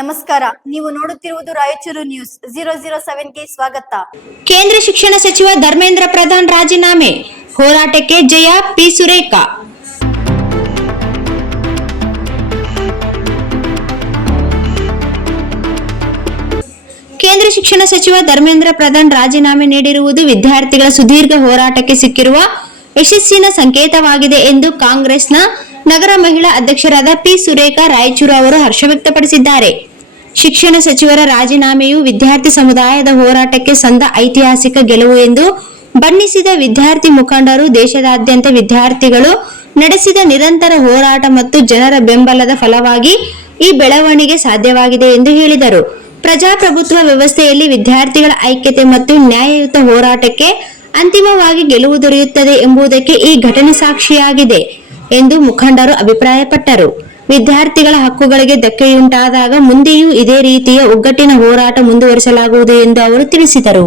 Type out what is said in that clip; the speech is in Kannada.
ನಮಸ್ಕಾರ, ನೀವು ನೋಡುತ್ತಿರುವುದು ರಾಯಚೂರು ನ್ಯೂಸ್ 007ಗೆ ಸ್ವಾಗತ. ಕೇಂದ್ರ ಶಿಕ್ಷಣ ಸಚಿವ ಧರ್ಮೇಂದ್ರ ಪ್ರಧಾನ್ ರಾಜೀನಾಮೆ, ಹೋರಾಟಕ್ಕೆ ಜಯ ಪಿ. ಸುರೇಖಾ. ಕೇಂದ್ರ ಶಿಕ್ಷಣ ಸಚಿವ ಧರ್ಮೇಂದ್ರ ಪ್ರಧಾನ್ ರಾಜೀನಾಮೆ ನೀಡಿರುವುದು ವಿದ್ಯಾರ್ಥಿಗಳ ಸುದೀರ್ಘ ಹೋರಾಟಕ್ಕೆ ಸಿಕ್ಕಿರುವ ಯಶಸ್ಸಿನ ಸಂಕೇತವಾಗಿದೆ ಎಂದು ಕಾಂಗ್ರೆಸ್ನ ನಗರ ಮಹಿಳಾ ಅಧ್ಯಕ್ಷರಾದ ಪಿ. ಸುರೇಖಾ ರಾಯಚೂರು ಅವರು ಹರ್ಷ ವ್ಯಕ್ತಪಡಿಸಿದ್ದಾರೆ. ಶಿಕ್ಷಣ ಸಚಿವರ ರಾಜೀನಾಮೆಯು ವಿದ್ಯಾರ್ಥಿ ಸಮುದಾಯದ ಹೋರಾಟಕ್ಕೆ ಸಂದ ಐತಿಹಾಸಿಕ ಗೆಲುವು ಎಂದು ಬಣ್ಣಿಸಿದ ವಿದ್ಯಾರ್ಥಿ ಮುಖಂಡರು, ದೇಶದಾದ್ಯಂತ ವಿದ್ಯಾರ್ಥಿಗಳು ನಡೆಸಿದ ನಿರಂತರ ಹೋರಾಟ ಮತ್ತು ಜನರ ಬೆಂಬಲದ ಫಲವಾಗಿ ಈ ಬೆಳವಣಿಗೆ ಸಾಧ್ಯವಾಗಿದೆ ಎಂದು ಹೇಳಿದರು. ಪ್ರಜಾಪ್ರಭುತ್ವ ವ್ಯವಸ್ಥೆಯಲ್ಲಿ ವಿದ್ಯಾರ್ಥಿಗಳ ಐಕ್ಯತೆ ಮತ್ತು ನ್ಯಾಯಯುತ ಹೋರಾಟಕ್ಕೆ ಅಂತಿಮವಾಗಿ ಗೆಲುವು ದೊರೆಯುತ್ತದೆ ಎಂಬುದಕ್ಕೆ ಈ ಘಟನೆ ಸಾಕ್ಷಿಯಾಗಿದೆ ಎಂದು ಮುಖಂಡರು ಅಭಿಪ್ರಾಯಪಟ್ಟರು. ವಿದ್ಯಾರ್ಥಿಗಳ ಹಕ್ಕುಗಳಿಗೆ ಧಕ್ಕೆಯುಂಟಾದಾಗ ಮುಂದೆಯೂ ಇದೇ ರೀತಿಯ ಒಗ್ಗಟ್ಟಿನ ಹೋರಾಟ ಮುಂದುವರಿಸಲಾಗುವುದು ಎಂದು ಅವರು ತಿಳಿಸಿದರು.